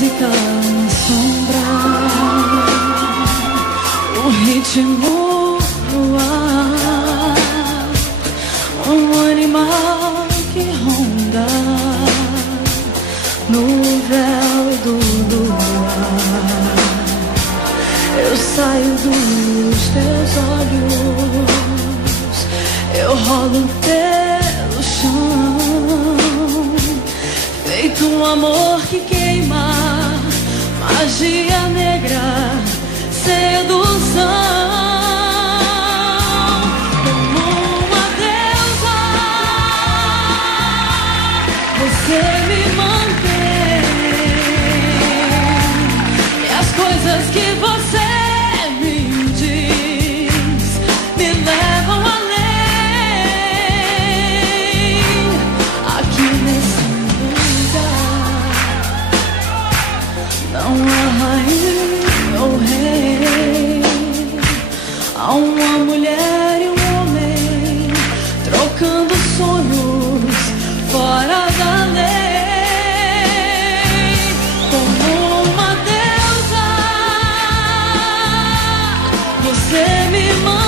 música assombrar, o ritmo no ar, um animal que ronda no véu do luar. Eu saio dos teus olhos, eu rolo pelo chão, feito um amor que queima, magia negra, sedução. Como uma deusa, você me mantém, e as coisas que você me diz me levam além. Aqui nesse lugar não há rainha ou rei, há uma mulher e um homem trocando sonhos fora da lei. Como uma deusa, você me manda.